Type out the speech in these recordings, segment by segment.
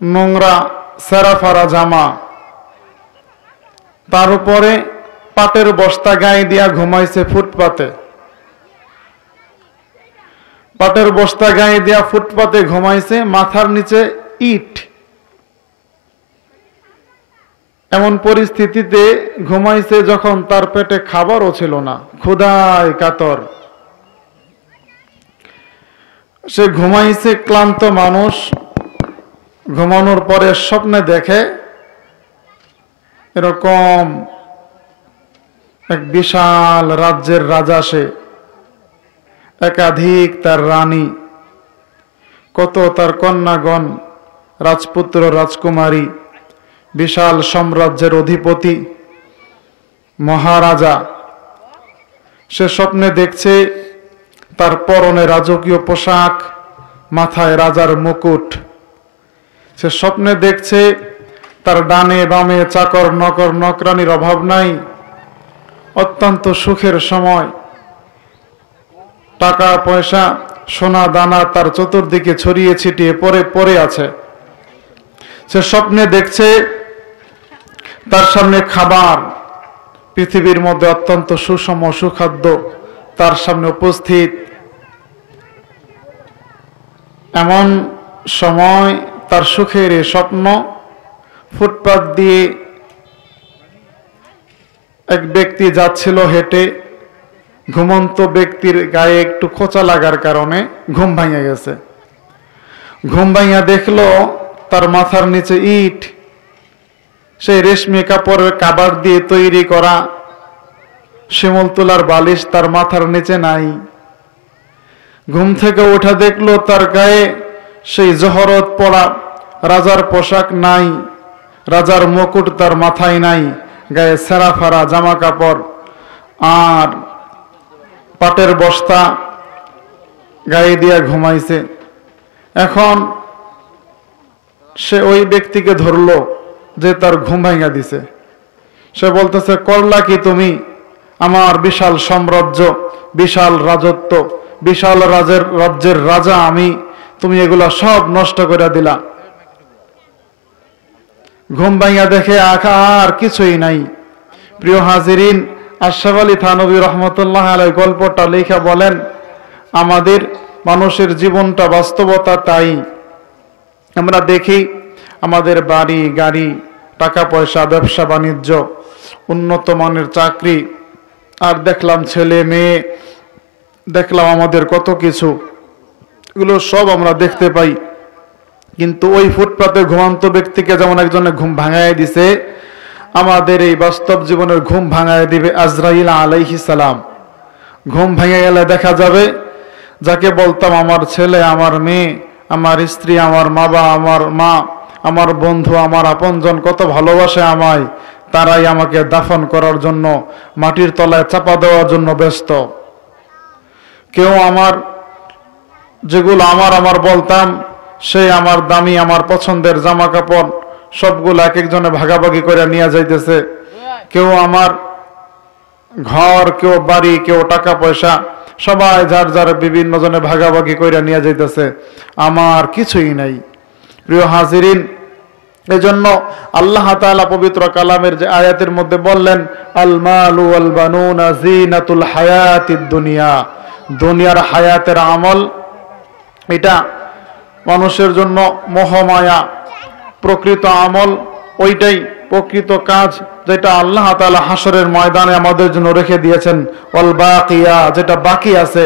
নোংরা সেরাফারা জামা, তার উপরে পাটের বস্তা গায়ে দিয়া ঘুমাইছে ফুটপাতে। পাটের বস্তা গায়ে দিয়া ফুটপাতে ঘুমাইছে, মাথার নিচে ইট। এমন পরিস্থিতিতে ঘুমাইছে যখন তার পেটে খাবারও ছিল না, ক্ষুধায় কাতর। সে ঘুমাইছে ক্লান্ত মানুষ। ঘুমানোর পরে স্বপ্নে দেখে এরকম এক বিশাল রাজ্যের রাজা, সে একাধিক তার রানী, কত তার কন্যাগণ, রাজপুত্র রাজকুমারী, বিশাল সাম্রাজ্যের অধিপতি মহারাজা। সে স্বপ্নে দেখছে তার পরনে রাজকীয় পোশাক, মাথায় রাজার মুকুট। সে স্বপ্নে দেখছে তার ডানে বামে চাকর নকর নকরানির অভাব নাই, অত্যন্ত সুখের সময়। টাকা পয়সা সোনা দানা তার চতুর্দিকে ছড়িয়ে ছিটিয়ে পড়ে আছে। সে স্বপ্নে দেখছে তার সামনে খাবার, পৃথিবীর মধ্যে অত্যন্ত সুষম সুখাদ্য তার সামনে উপস্থিত। এমন সময় তার সুখের এই স্বপ্ন, ফুটপাত দিয়ে এক ব্যক্তি যাচ্ছিল হেঁটে। ঘুমন্ত ব্যক্তির গায়ে একটু খোঁচা লাগার কারণে ঘুম ভাঙে গেছে। ঘুম ভাঙা দেখলো তার মাথার নিচে ইট, সেই রেশমি কাপড়ের কাবার দিয়ে তৈরি করা শিমুল তোলার বালিশ তার মাথার নিচে নাই। ঘুম থেকে ওঠা দেখলো তার গায়ে সেই জহরত পরা রাজার পোশাক নাই, রাজার মুকুট তার মাথায় নাই, গায়ে সেরা ফারা জামা কাপড় আর পাটের বস্তা গায়ে দিয়া ঘুমাইছে। এখন সে ওই ব্যক্তিকে ধরলো যে তার ঘুম ভাঙা দিছে। সে বলতেছে, করলা কি তুমি? আমার বিশাল সাম্রাজ্য, বিশাল রাজত্ব, বিশাল রাজ্যের রাজা আমি, তুমি এগুলা সব নষ্ট করে দিলা। ঘুম ভাঙা দেখে আর কিছুই নাই। প্রিয় হাজিরিন, আশরাফ আলী থানভী রহমতুল্লাহ আলাইহি গল্পটা লেখা বলেন, আমাদের মানুষের জীবনটা বাস্তবতা তাই। আমরা দেখি আমাদের বাড়ি গাড়ি, টাকা পয়সা, ব্যবসা বাণিজ্য, উন্নত মানের চাকরি, আর দেখলাম ছেলে মেয়ে, দেখলাম আমাদের কত কিছু, এগুলো সব আমরা দেখতে পাই। কিন্তু ওই ফুটপাতে ঘুমন্ত ব্যক্তিকে যেমন একজনে ঘুম ভাঙায় দিছে, আমাদের এই বাস্তব জীবনের ঘুম ভাঙায় দিবে আজরাইল আলাইহিস সালাম। ঘুম ভেঙে গেলে দেখা যাবে যাকে বলতাম আমার ছেলে, আমার মেয়ে, আমার স্ত্রী, আমার আমার মা, আমার বন্ধু, আমার আপনজন কত ভালোবাসে আমায়, তারাই আমাকে দাফন করার জন্য, মাটির তলায় চাপা দেওয়ার জন্য ব্যস্ত। কেউ আমার যেগুলো আমার বলতাম, সেই আমার দামি, আমার পছন্দের জামা কাপড় সবগুলো এক একজনে ভাগাভাগি করে নিয়ে যাইতেছে। কেউ আমার ঘর, কেউ বাড়ি, কেউ টাকা পয়সা, সবাই যার যার বিভিন্ন জনে ভাগাভাগি করে নিয়ে যাইতেছে, আমার কিছুই নাই। প্রিয় হাজিরিন, এই জন্য আল্লাহ তাআলা পবিত্র কালামের যে আয়াতের মধ্যে বললেন, আল মালু ওয়াল বানুনা জিনাতুল হায়াতিদ দুনিয়া, দুনিয়ার হায়াতের আমল, এটা মানুষের জন্য মোহমায়া। প্রকৃত আমল ওইটাই, প্রকৃত কাজ যেটা আল্লাহ তাআলা হাসরের ময়দানে আমাদের জন্য রেখে দিয়েছেন। ওয়াল বাকিয়া, যেটা বাকি আছে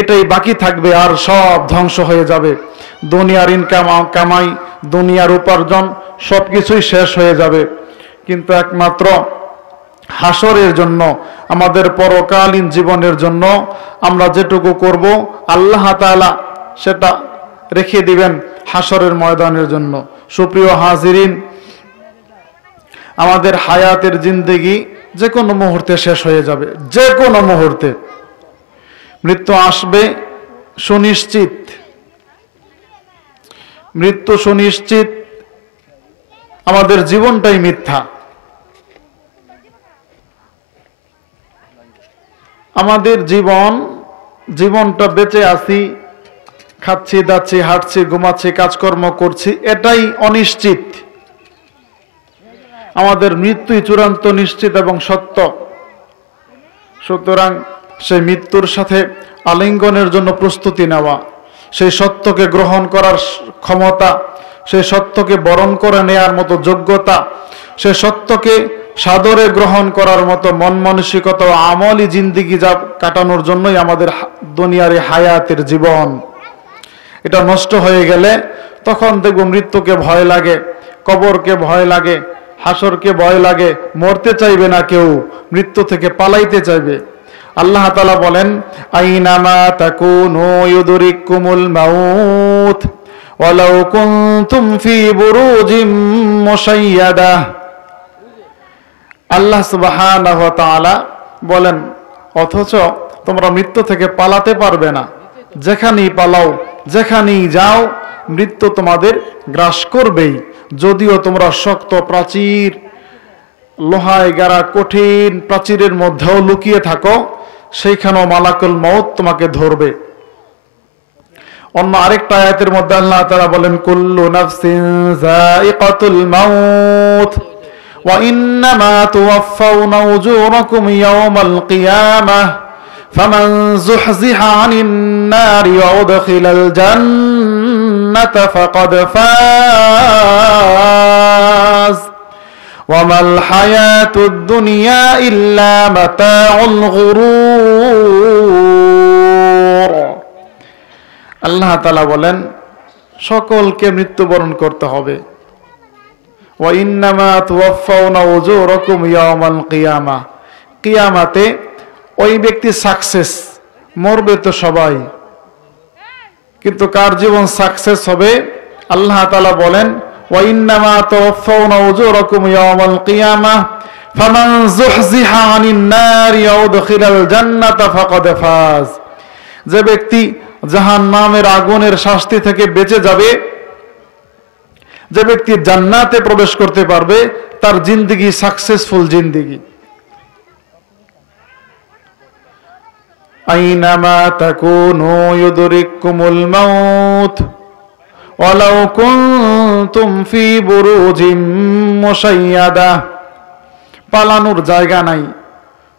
এটাই বাকি থাকবে, আর সব ধ্বংস হয়ে যাবে। দুনিয়ার ইনকাম কামাই, দুনিয়ার উপার্জন সবকিছুই শেষ হয়ে যাবে। কিন্তু একমাত্র হাসরের জন্য, আমাদের পরকালীন জীবনের জন্য আমরা যেটুকু করব আল্লাহ তাআলা সেটা রেখে দিবেন হাসরের ময়দানের জন্য। সুপ্রিয় হাজিরিন, আমাদের হায়াতের জিন্দেগি যে কোনো মুহূর্তে শেষ হয়ে যাবে, যে কোনো মুহূর্তে মৃত্যু আসবে সুনিশ্চিত। মৃত্যু সুনিশ্চিত, আমাদের জীবনটাই মিথ্যা। আমাদের জীবনটা বেঁচে আছি খাচ্ছি দাচ্ছি হাঁটছি ঘুমাচ্ছি কাজকর্ম করছি, এটাই অনিশ্চিত। আমাদের মৃত্যুই চূড়ান্ত নিশ্চিত এবং সত্য। সুতরাং সেই মৃত্যুর সাথে আলিঙ্গনের জন্য প্রস্তুতি নেওয়া, সেই সত্যকে গ্রহণ করার ক্ষমতা, সেই সত্যকে বরণ করে নেয়ার মতো যোগ্যতা, সেই সত্যকে সাদরে গ্রহণ করার মতো মন মানসিকতা ও আমলি জিন্দিগি যা কাটানোর জন্যই আমাদের দুনিয়ার হায়াতের জীবন। এটা নষ্ট হয়ে গেলে তখন দেখব মৃত্যুকে ভয় লাগে, কবরকে ভয় লাগে, হাসরকে ভয় লাগে, মরতে চাইবে না কেউ, মৃত্যু থেকে পালাইতে চাইবে। আল্লাহ তাআলা বলেন, আইনামা তাকুনু ইউদরিকুমুল মাউত ওয়ালাউ কুনতুম ফি বুরুজিম মুশাইয়াদা। আল্লাহ সুবহানাহু ওয়া তাআলা বলেন, অথচ তোমরা মৃত্যু থেকে পালাতে পারবে না। যেখানেই পালাও, যেখানেই যাও, মৃত্যু তোমাদের গ্রাস করবেই। যদিও তোমরা শক্ত প্রাচীর, লোহায় গাড়া কঠিন প্রাচীরের মধ্যেও লুকিয়ে থাকো, সেইখানেও মালাকুল মউত তোমাকে ধরবে। অন্য আরেকটা আয়াতের মধ্যে আল্লাহ তাআলা বলেন, কুল্লু নাফসিন যায়িকাতুল মাউত ওয়া ইন্নামা তুওয়াফাউনা উজুরাকুম ইয়াওমাল কিয়ামাহ ফামান যুহজিহা আনিন নারি ওয়া উদখিলাল জান্নাতা ফাকাদ ফাজ ওয়ামাল হায়াতুদ দুনিয়া ইল্লা মাতাউল গুরুর। আল্লাহ তাআলা বলেন, সকলকে মৃত্যুবরণ করতে হবে। ওয়া ইন্নামা তুওয়াফাউনা উজুরাকুম ইয়াওমাল কিয়ামাহ, কিয়ামতে ওই ব্যক্তি সাকসেস, মরবে তো সবাই, কিন্তু কার জীবন সাকসেস হবে? আল্লাহ তাআলা বলেন, ওয়া ইন্নামা তুওয়াফাউনা উজুরাকুম ইয়াওমাল কিয়ামাহ ফামান যুহজিহা আনিন নারি ওয়া উদখিলাল জান্নাতা ফাকাদ ফাজ। যে ব্যক্তি জাহান্নামের আগুনের শাস্তি থেকে বেঁচে যাবে, যে ব্যক্তি জান্নাতে প্রবেশ করতে পারবে, তার জিন্দেগি সাকসেসফুল জিন্দেগি। আইনামা তাকুনু ইউদরিকুমুল মাউত ওয়ালাউ কুনতুম ফি বুরুজিম মুশাইয়াদা। পালানোর জায়গা নাই,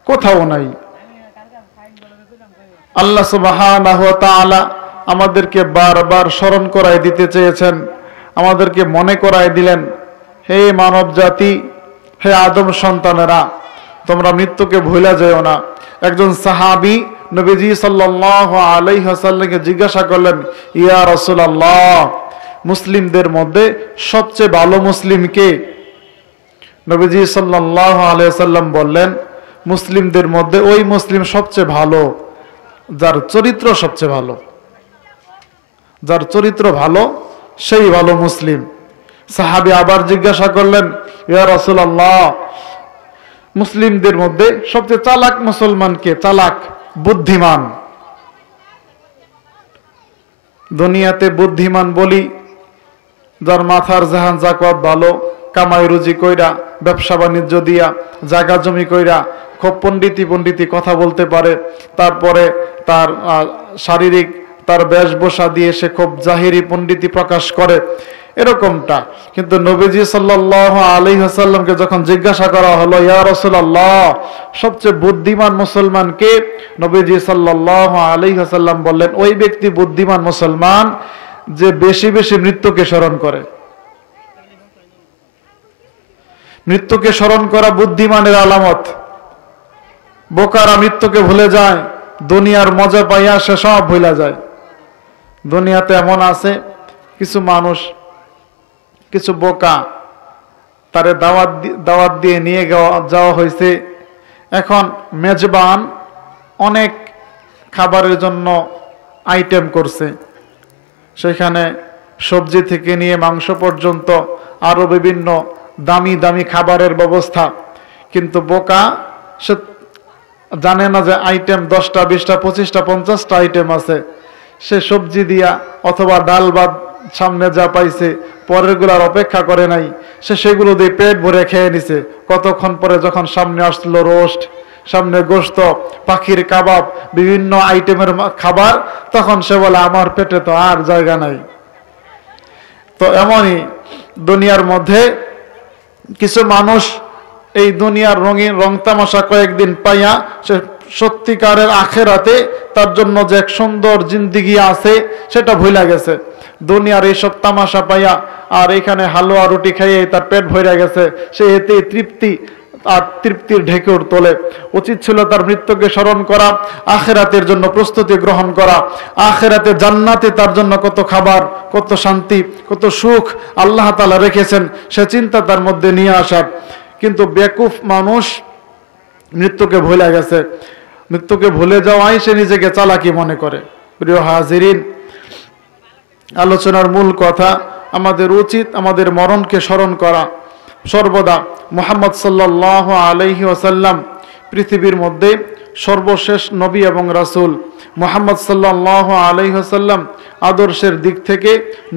কোথাও নাই। আল্লাহ সুবহানাহু ওয়া তাআলা আমাদেরকে বারবার স্মরণ করায় দিতে চেয়েছেন, আমাদেরকে মনে করায় দিলেন, হে মানব জাতি, হে আদম সন্তানেরা, তোমরা মৃত্যুকে ভুলে যেও না। একজন সাহাবী নবীজি সাল্লাল্লাহু আলাইহি ওয়াসাল্লামকে জিজ্ঞাসা করলেন, ইয়া রাসূলুল্লাহ, মুসলিমদের মধ্যে সবচেয়ে ভালো মুসলিম কে? নবীজি সাল্লাল্লাহু আলাইহি ওয়াসাল্লাম বললেন, মুসলিমদের মধ্যে ওই মুসলিম সবচেয়ে ভালো যার চরিত্র সবচেয়ে ভালো। যার চরিত্র ভালো সেই ভালো মুসলিম। সাহাবী আবার জিজ্ঞাসা করলেন, ইয়া রাসূলুল্লাহ, মুসলিমদের মধ্যে সবচেয়ে চালাক মুসলমান কে? চালাক, বুদ্ধিমান। দুনিয়াতে বুদ্ধিমান বলি যার মাথার জাহান জাকাত ভালো, কামাই রুজি কইরা, ব্যবসা বাণিজ্য দিয়া, জায়গা জমি কইরা, খুব পণ্ডিতি কথা বলতে পারে, তারপরে তার শারীরিক তার বেশভূষা দিয়ে সে খুব জাহিরি পণ্ডিতি প্রকাশ করে, এরকমটা। কিন্তু নবীজি সাল্লাল্লাহু আলাইহি ওয়াসাল্লামকে যখন জিজ্ঞাসা করা হলো, ইয়া রাসূলুল্লাহ, সবচেয়ে বুদ্ধিমান মুসলমান কে? নবীজি সাল্লাল্লাহু আলাইহি ওয়াসাল্লাম বললেন, ওই ব্যক্তি বুদ্ধিমান মুসলমান যে বেশি বেশি মৃত্যুকে স্মরণ করে। মৃত্যুকে স্মরণ করা বুদ্ধিমানের আলামত। বোকারা মৃত্যুকে ভুলে যায়, দুনিয়ার মজা পাইয়া সে সব ভুলে যায়। দুনিয়াতে এমন আছে কিছু মানুষ, কিছু বোকা, তারে দাওয়াত দিয়ে নিয়ে যাওয়া হয়েছে। এখন মেজবান অনেক খাবারের জন্য আইটেম করছে, সেখানে সবজি থেকে নিয়ে মাংস পর্যন্ত আরো বিভিন্ন দামি দামি খাবারের ব্যবস্থা। কিন্তু বোকা সে জানে না যে আইটেম 10টা 20টা 25টা 50টা আইটেম আছে। সে সবজি দিয়া অথবা ডাল ভাত সামনে যা পাইছে পরের গুলার অপেক্ষা করে নাই, সে সেগুলো দিয়ে পেট ভরে খেয়ে নিছে। কতক্ষণ পরে যখন সামনে আসলো রোস্ট, সামনে গোশত, পাখির কাবাব, বিভিন্ন আইটেমের খাবার, তখন সে বলে আমার পেটে তো আর জায়গা নাই। তো এমনই দুনিয়ার মধ্যে কিছু মানুষ এই দুনিয়ার রঙিন রং তামাশা কয়েকদিন পাইয়া সে সত্যিকারের আখেরাতে তার জন্য যে এক সুন্দর জিন্দিগি আছে সেটা ভুলে গেছে। দুনিয়ার এইসব তামাশা পাইয়া আর এখানে হালুয়া রুটি খাইয়ে তার পেট ভরে গেছে, সে এতে তৃপ্তি আর তৃপ্তির ঢেকুর তোলে। উচিত ছিল তার মৃত্যুকে স্মরণ করা, আখেরাতের জন্য প্রস্তুতি গ্রহণ করা। আখেরাতে জান্নাতে তার জন্য কত খাবার, কত শান্তি, কত সুখ আল্লাহ তাআলা রেখেছেন সে চিন্তা তার মধ্যে নিয়ে আসার। কিন্তু বেকুফ মানুষ মৃত্যুকে ভুলে গেছে। মৃত্যুকে ভুলে যাওয়াই সে নিজেকে চালাকি মনে করে। প্রিয় হাজিরিন, আলোচনার মূল কথা, আমাদের উচিত আমাদের মরণকে স্মরণ করা সর্বদা। মুহাম্মদ সাল্লাল্লাহু আলাইহি ওয়াসাল্লাম পৃথিবীর মধ্যে সর্বশেষ নবী এবং রাসূল। মুহাম্মদ সাল্লাল্লাহু আলাইহি ওয়াসাল্লাম আদর্শের দিক থেকে,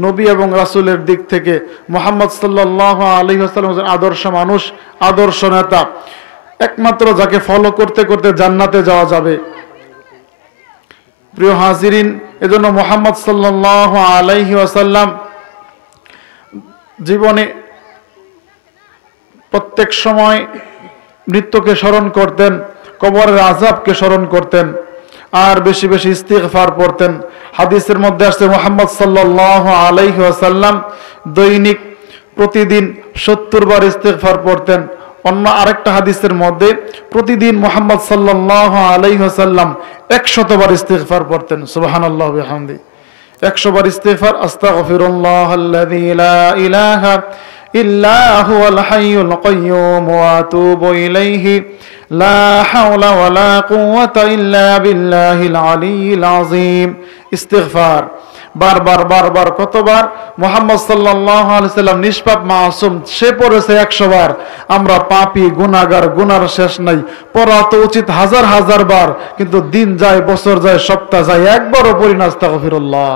নবী এবং রাসূলের দিক থেকে মুহাম্মদ সাল্লাল্লাহু আলাইহি ওয়াসাল্লাম আদর্শ মানুষ, আদর্শ নেতা, একমাত্র যাকে ফলো করতে করতে জান্নাতে যাওয়া যাবে। প্রিয় হাজিরিন, এজন্য মুহাম্মদ সাল্লাল্লাহু আলাইহি ওয়াসাল্লাম জীবনে প্রত্যেক সময় মৃত্যুকে স্মরণ করতেন, কবরের আযাবকে স্মরণ করতেন, আর বেশি বেশি ইস্তিগফার পড়তেন। হাদিসের মধ্যে আসছে মুহাম্মদ সাল্লাল্লাহু আলাইহি ওয়াসাল্লাম দৈনিক প্রতিদিন 70 বার ইস্তিগফার পড়তেন। অন্য আরেকটা হাদিসের মধ্যে প্রতিদিন মুহাম্মদ সাল্লাল্লাহু আলাইহি ওয়াসাল্লাম 100 বার ইস্তিগফার পড়তেন। সুবহানাল্লাহি ওয়া বিহামদিহি। 100 বার ইস্তিগফার, আস্তাগফিরুল্লাহাল্লাযী লা ইলাহা ইল্লা হুয়াল হাইয়ুল কাইয়্যুম ওয়া আতুবু ইলাইহি লা হাওলা ওয়ালা কুওয়াতা ইল্লা বিল্লাহিল আলিয়্যিল আযীম। ইস্তিগফার বারবার বারবার কতবার মুহাম্মদ সাল্লাল্লাহু আলাইহি সাল্লাম নিষ্পাপ মাসুম, সে পড়েছে 100 বার। আমরা পাপী গুনাহগার, গুনার শেষ নাই। পড়া তো উচিত হাজার হাজার বার, কিন্তু দিন যায়, বছর যায়, সপ্তাহ যায়, একবারও পড়ি না আস্তাগফিরুল্লাহ।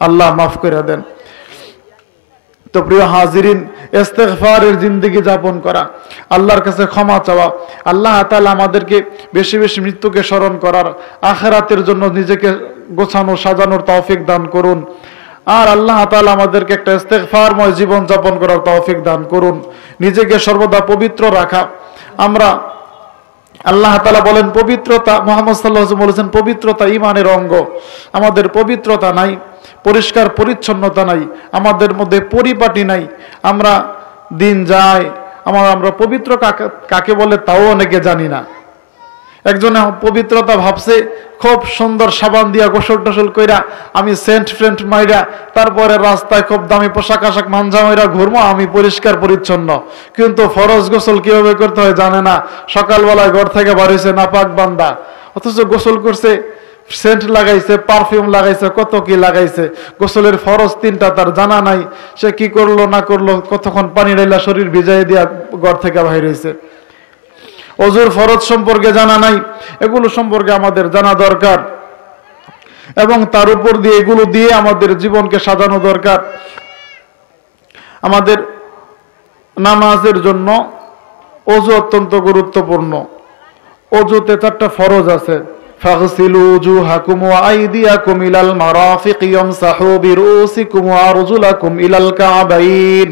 আল্লাহ মাফ করে দেন। তো প্রিয় হাজিরিন, ইস্তিগফারের জিন্দেগি যাপন করা, আল্লাহর কাছে ক্ষমা চাওয়া, আল্লাহ তাআলা আমাদেরকে বেশি বেশি মৃত্যুকে স্মরণ করার, আখিরাতের জন্য নিজেকে গোছানো সাজানোর তৌফিক দান করুন। আর আল্লাহ তাআলা আমাদেরকে একটা ইস্তিগফারময় জীবন যাপন করার তৌফিক দান করুন। নিজেকে সর্বদা পবিত্র রাখা। আমরা আল্লাহ তাআলা বলেন পবিত্রতা, মুহাম্মদ সাল্লাল্লাহু আলাইহি ওয়াসাল্লাম বলেছেন পবিত্রতা ঈমানের অঙ্গ। আমাদের পবিত্রতা নাই, পরিষ্কার পরিচ্ছন্নতা নাই, আমাদের মধ্যে পরিপাটি নাই। আমরা দিন যায়, আমরা পবিত্র কাকে বলে তাও অনেকে জানি না। একজনে পবিত্রতা ভাবছে খুব সুন্দর সাবান দিয়া গোসল টোসল কইরা, আমি সেন্ট ফ্রেন্ট মাইরা, তারপরে রাস্তায় খুব দামি পোশাক আশাক মাঞ্জা মাইরা ঘুরবো, আমি পরিষ্কার পরিচ্ছন্ন। কিন্তু ফরজ গোসল কিভাবে করতে হয় জানে না। সকালবেলায় ঘর থেকে বার হইছে নাপাক বান্দা, অথচ গোসল করছে, সেন্ট লাগাইছে, পারফিউম লাগাইছে, কত কি লাগাইছে। গোসলের ফরজ 3টা তার জানা নাই। সে কি করলো না করলো, কতক্ষণ পানি ঢাইলা শরীর ভিজাই দিয়া ঘর থেকে বাইরে হইছে। ওযুর ফরজ সম্পর্কে জানা নাই। এগুলো সম্পর্কে আমাদের জানা দরকার, এবং তার উপর দিয়ে এগুলো দিয়ে আমাদের জীবনকে সাজানো দরকার। আমাদের নামাজের জন্য ওযু অত্যন্ত গুরুত্বপূর্ণ। ওযুতে 4টা ফরজ আছে। ফাগসিলু উজুহাকুম ওয়া আইদিয়াকুম ইলাল মারাফিক ইয়ামসাহু বিরুসিকুম ওয়া আরজুলাকুম ইলাল কাবাইন।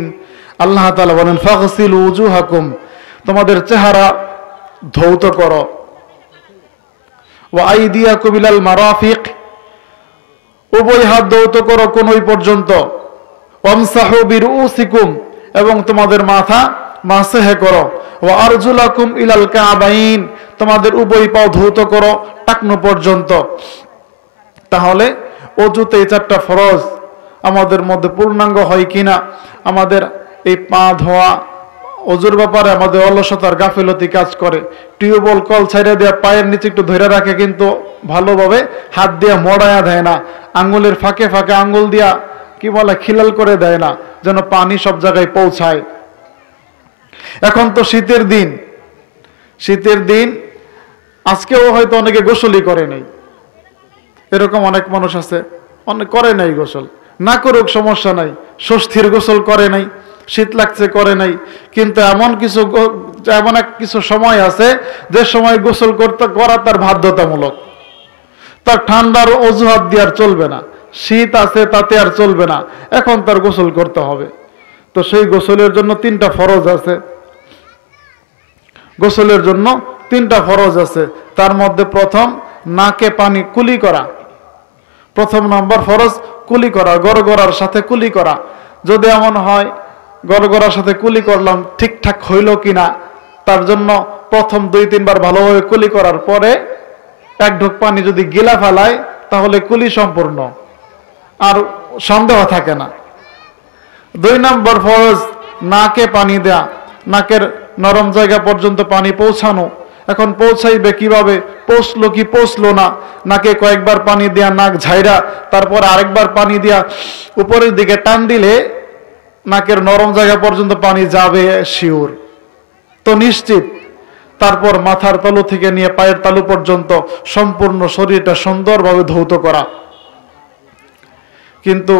আল্লাহ তাআলা বলেন ফাগসিলু উজুহাকুম, তোমাদের চেহারা ধৌত করো। ওয়া আইদিয়াকুম ইলাল মারাফিক, উভয় হাত ধৌত করো কোনই পর্যন্ত। ওয়ামসাহু বিরুসিকুম, এবং তোমাদের মাথা মাসহে করো। ওয়া আরজুলাকুম ইলাল কাবাইন, তোমাদের উভয় পাও ধৌত করো টাকনু পর্যন্ত। তাহলে ওযুতে এই 4টা ফরজ আমাদের মধ্যে পূর্ণাঙ্গ হয় কিনা। আমাদের এই পা ধোয়া, ওযুর ব্যাপারে আমাদের অলসতার গাফিলতি কাজ করে। টিউবওয়েল কল ছাইড়া দিয়ে পায়ের নিচে একটু ধরে রাখে, কিন্তু ভালোভাবে হাত দিয়ে মড়ায়া দেয় না। আঙ্গুলের ফাঁকে ফাঁকে আঙ্গুল দিয়া কি বলে খিলাল করে দেয় না, যেন পানি সব জায়গায় পৌঁছায়। এখন তো শীতের দিন, শীতের দিন আজকেও হয়তো অনেকে গোসলই করে নাই। এরকম অনেক মানুষ আছে, অনেক করে নাই গোসল। না করুক, সমস্যা নাই। ষষ্ঠীর গোসল করে নাই, শীত লাগছে করে নাই, কিন্তু এমন কিছু এমন এক কিছু সময় আছে যে সময় গোসল করা তার বাধ্যতামূলক, তার ঠান্ডার অজুহাত দিয়ে আর চলবে না, শীত আছে তাতে আর চলবে না, এখন তার গোসল করতে হবে। তো সেই গোসলের জন্য 3টা ফরজ আছে, গোসলের জন্য 3টা ফরজ আছে। তার মধ্যে প্রথম নাকে পানি কুলি করা, প্রথম নম্বর ফরজ কুলি করা, গড়গড়ার সাথে কুলি করা। যদি এমন হয় গড়গড়ার সাথে কুলি করলাম ঠিকঠাক হইল কিনা, তার জন্য প্রথম 2-3 বার ভালোভাবে কুলি করার পরে 1 ঢোক পানি যদি গিলা ফেলায় তাহলে কুলি সম্পূর্ণ, আর সন্দেহ থাকে না। 2 নম্বর ফরজ নাকে পানি দেয়া, নাকের নরম জায়গা পর্যন্ত পানি পৌঁছানো। এখন পৌঁছাইবে কিভাবে, পৌঁছলো কি পৌঁছলো না, নাকে কয়েকবার পানি দেয়া নাক ঝাইরা তারপর আরেকবার পানি দেয়া উপরের দিকে টান দিলে নাকের নরম জায়গা পর্যন্ত পানি যাবে শিওর, তো নিশ্চিত। তারপর মাথার তালু থেকে নিয়ে পায়ের তালু পর্যন্ত সম্পূর্ণ শরীরটা সুন্দরভাবে ধৌত করা। কিন্তু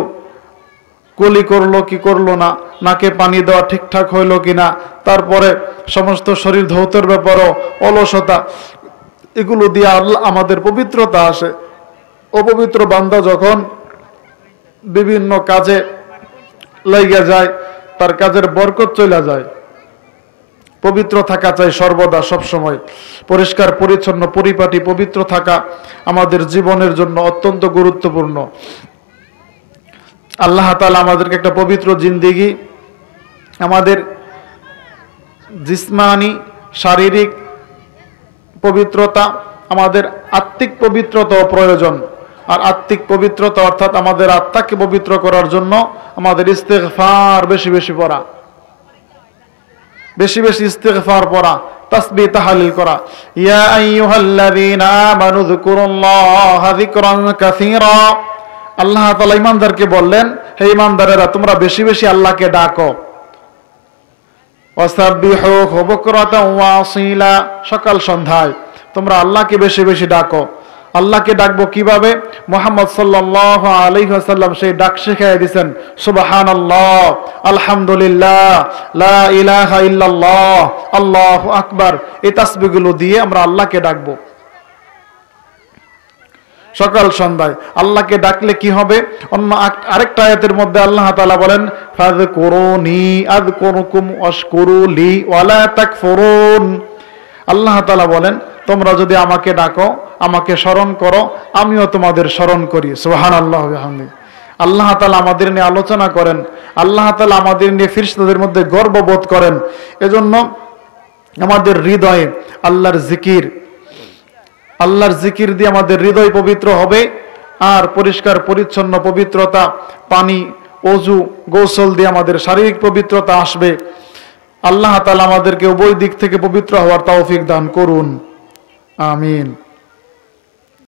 কুলি করলো কি করলো না, নাকে পানি দেওয়া ঠিকঠাক হইলো কিনা, তারপরে সমস্ত শরীর ধৌতের ব্যাপারও অলসতা, এগুলো দিয়ে আল্লাহ আমাদের পবিত্রতা আসে। অপবিত্র বান্দা যখন বিভিন্ন কাজে লেগে যায় তার কাজের বরকত চলে যায়। পবিত্র থাকা চাই সর্বদা, সবসময় পরিষ্কার পরিচ্ছন্ন পরিপাটি পবিত্র থাকা আমাদের জীবনের জন্য অত্যন্ত গুরুত্বপূর্ণ। আল্লাহ তাআলা আমাদেরকে একটা পবিত্র জিন্দেগি, আমাদের জিসমানি শারীরিক পবিত্রতা, আমাদের আত্মিক পবিত্রতাও প্রয়োজন। আর আত্মিক পবিত্রতা অর্থাৎ আমাদের আত্মাকে পবিত্র করার জন্য আমাদের ইস্তেগফার বেশি বেশি পড়া, বেশি বেশি ইস্তেগফার পড়া, তাসবিহ তাহলিল করা। ইয়া আইয়ুহাল্লাযীনা আমানু যিকুরুল্লাহা যিকরান কাসীরা। আল্লাহ তাআলা ঈমানদারকে বললেন, হে ঈমানদারেরা তোমরা বেশি বেশি আল্লাহকে ডাকো। ওয়াসাব্বিহুহু বুকরাতাও ওয়া আসীলা, সকাল সন্ধ্যায় তোমরা আল্লাহকে বেশি বেশি ডাকো। আল্লাহকে ডাকবো কিভাবে? মুহাম্মদ সাল্লাল্লাহু আলাইহি ওয়াসাল্লাম সেই ডাক শিখিয়ে দিয়েছেন, সুবহানাল্লাহ, আলহামদুলিল্লাহ, লা ইলাহা ইল্লাল্লাহ, আল্লাহু আকবার। এই তাসবিহগুলো দিয়ে আমরা আল্লাহকে ডাকবো সকাল সন্ধ্যায়। আল্লাহকে ডাকলে কি হবে? অন্য আরেকটা আয়াতের মধ্যে আল্লাহ তাআলা বলেন, ফাযকুরুনি আযকুরুকুম ওয়াশকুরুলি ওয়ালা তাকফুরুন। আল্লাহ তাআলা বলেন, তোমরা যদি আমাকে ডাকো, আমাকে স্মরণ করো, আমিও তোমাদের স্মরণ করি। সুবহানাল্লাহ ওয়া বিহামদিহি। আল্লাহ তাআলা আমাদের নিয়ে আলোচনা করেন, আল্লাহ তাআলা আমাদের নিয়ে ফেরেশতাদের মধ্যে গর্ববোধ করেন। এজন্য আমাদের হৃদয়ে আল্লাহর জিকির, আল্লাহর জিকির দিয়ে আমাদের হৃদয় পবিত্র হবে। আর পরিষ্কার পরিচ্ছন্ন পবিত্রতা, পানি, ওযু, গোসল দিয়ে আমাদের শারীরিক পবিত্রতা আসবে। আল্লাহ তাআলা আমাদেরকে উভয় দিক থেকে পবিত্র হওয়ার তৌফিক দান করুন, আমিন।